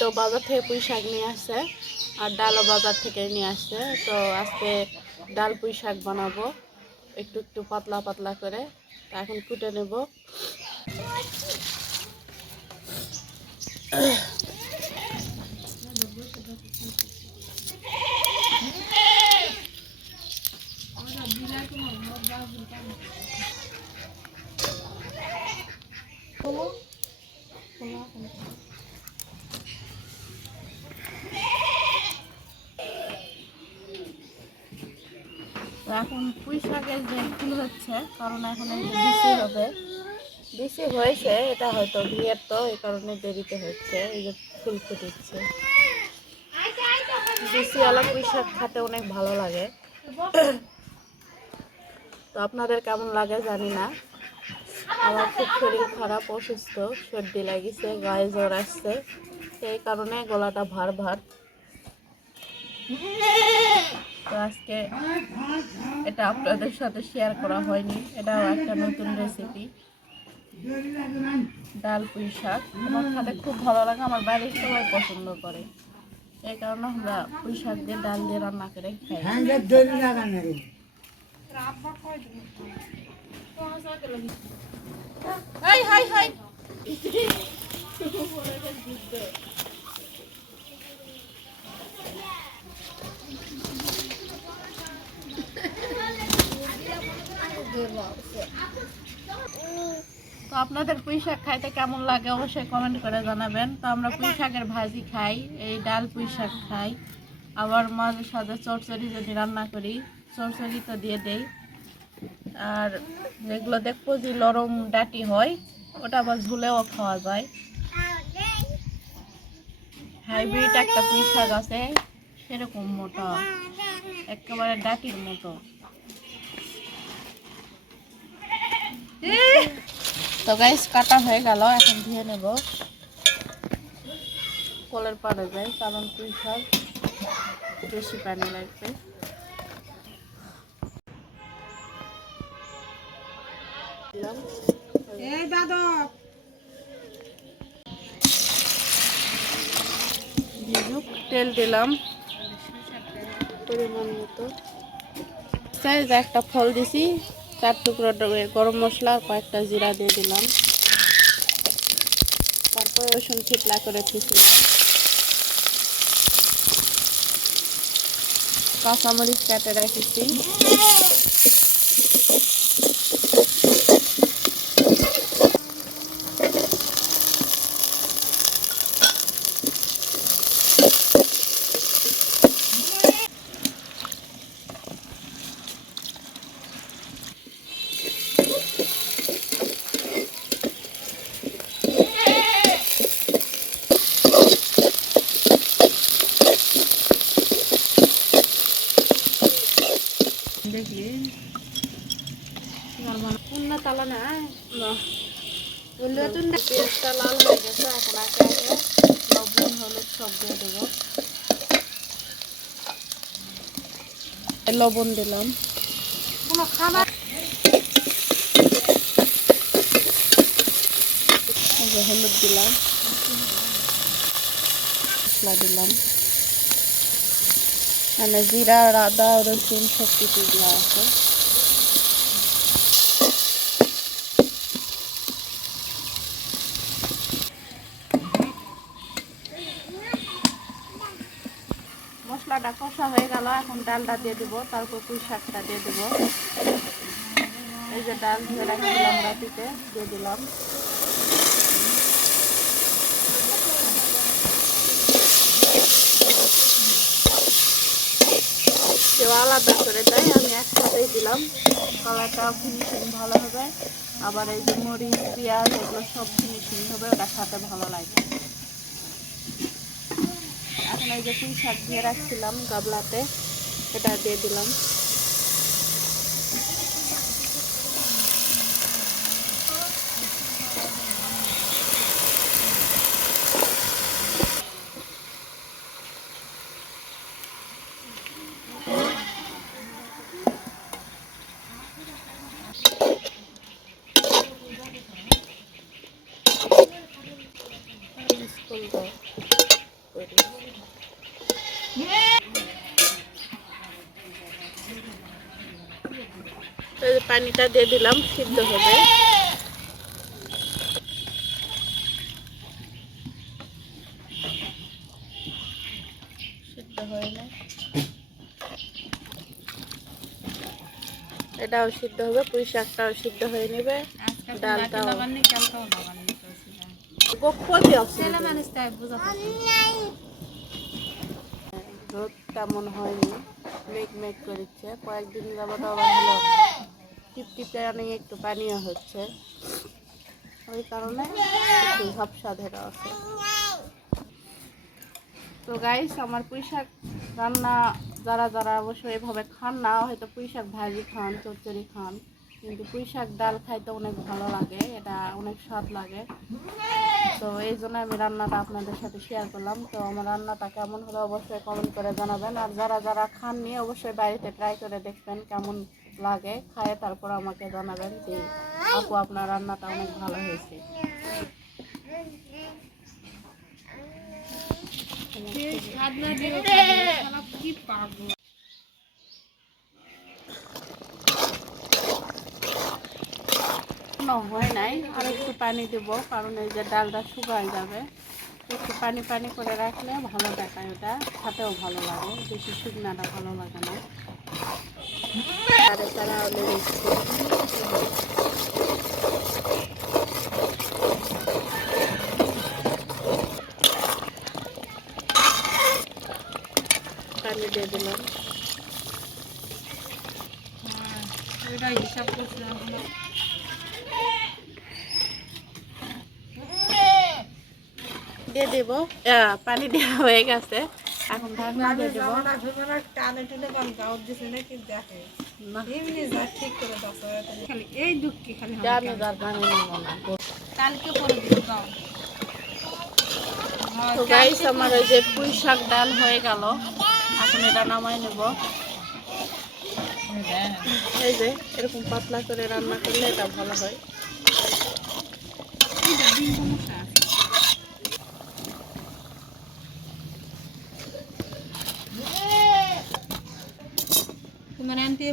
তো বাজার থেকে পুঁই শাক নিয়ে আসছে আর ডালও বাজার থেকে নিয়ে আসছে। তো আজকে ডাল পুঁই শাক বানাবো একটু একটু পাতলা পাতলা করে। তো এখন কুটে নেব। এখন পুঁই শাকের যে ফুল হচ্ছে, কারণ এখন এই যে বিচি হবে, বিচি হয়েছে, এটা হয়তো বিয়ের, তো এই কারণে দেরিতে হচ্ছে। এই যে ফুল ফুটেছে। বিচিওয়ালা পুঁই শাক খেতে অনেক ভালো লাগে। তো আপনাদের কেমন লাগে জানি না। আমার খুব শরীর খারাপ, অসুস্থ, সর্দি লাগিছে, গায়ে জ্বর আসছে, সেই কারণে গলাটা ভার ভার। তো আজকে এটা আপনাদের সাথে শেয়ার করা হয়নি। এটাও একটা নতুন রেসিপি, ডাল পুঁই শাক। আমার খেতে খুব ভালো লাগে, আমার বাড়ির সবাই পছন্দ করে, এই কারণে আমরা পুঁই শাক দিয়ে ডাল দিয়ে রান্না করে খাই। হাই হাই হাই তো আপনাদের পুঁই শাক খাইতে কেমন লাগে অবশ্যই কমেন্ট করে জানাবেন। তো আমরা পুঁই শাকের ভাজি খাই, এই ডাল পুঁই শাক খাই, আবার মাঝে সাথে চচ্চড়ি যদি রান্না করি চচ্চড়ি তো দিয়ে দেই। আর যেগুলো দেখবো যে নরম ডাটি হয়, ওটা আবার ঝুলেও খাওয়া যায়। হাইব্রিড একটা পুঁই শাক আছে, সেরকম মোটা, একেবারে ডাটির মতো। তো গাইস কাটা হয়ে গেল, এখন ধুয়ে নেব। কলের পাড়ে যাই, কারণ পুঁই শাক বেশি পানি লাগবে। তেল দিলাম পরিমাণ মতো, একটা ফল দিছি, 4 টুকরো গরম মশলা, কয়েকটা জিরা দিয়ে দিলাম। তারপর রসুন ঠিকলা করে দিয়েছিলাম, কাঁচামরিচ কেটে রেখেছি। দেখি তালা না পেঁয়াজটা লাল হয়ে গেছে। এখন একে একে লবণ হলুদ সব দিয়ে দেবো। লবণ দিলাম, হলুদ দিলাম, মশলা দিলাম, মানে জিরা আদা রসুন সব কিছু দেওয়া আছে। মশলাটা কষা হয়ে গেল, এখন ডালটা দিয়ে দেবো, তারপর পুঁই শাকটা দিয়ে দেবো। এই যে ডাল ধুয়ে রাখছিলাম বাটিতে, দিয়ে দিলাম। কেউ আলাদা করে দেয়, আমি একসাথেই দিলাম, কালারটা ফিনিশিং ভালো হবে। আবার এই যে মরিচ পেঁয়াজ এগুলো সব ফিনিশিং হবে, ওটা খেতে ভালো লাগে। এখন এই যে পুঁই শাক দিয়ে রাখছিলাম গাবলাতে, এটা দিয়ে দিলাম। পানিটা দিয়ে দিলাম, সিদ্ধ হবে। সিদ্ধ হয়ে না, এটাও সিদ্ধ হবে, পুঁই শাকটাও সিদ্ধ হয়ে নেবে, ডালটাও রোদ তেমন হয়নি, মেঘ মেঘ করেছে কয়েকদিন যাবত, আবার হলো টিপটিপে অনেক একটু পানিও হচ্ছে, ওই কারণে একটু ঝাপসা ধরে আছে। তো গাইস, আমার পুঁই শাক রান্না যারা যারা অবশ্যই এভাবে খান না, হয়তো পুঁই শাক ভাজি খান, চচ্চড়ি খান, কিন্তু পুঁই শাক ডাল খাইতে অনেক ভালো লাগে, এটা অনেক স্বাদ লাগে। তো এই জন্য আমি রান্নাটা আপনাদের সাথে শেয়ার করলাম। তো আমার রান্নাটা কেমন হলো অবশ্যই কমেন্ট করে জানাবেন, আর যারা যারা খাননি অবশ্যই বাড়িতে ট্রাই করে দেখবেন কেমন লাগে, খায় তারপর আমাকে জানাবেন যে আপু আপনার রান্নাটা অনেক ভালো হয়েছে। হয় নাই, আর একটু পানি দেবো, কারণ এই যে ডালটা শুকায় যাবে, একটু পানি পানি করে রাখলে ভালো দেখায়, ওটা খেতেও ভালো লাগে, বেশি শুকনাটা ভালো লাগে না। সাড়ে সারা হলে পানি দিয়ে দিলাম, হিসাব করছিলাম দিয়ে দেব। পানি দেওয়া হয়ে গেছে, এখন ঢাকনা দিয়ে দেবো। তো গাইস, আমার ওই যে পুঁই শাক ডাল হয়ে গেল, এখন এটা নামাই নেব। এই যে এরকম পাতলা করে রান্না করলে এটা ভালো হয়। তোমার আনতে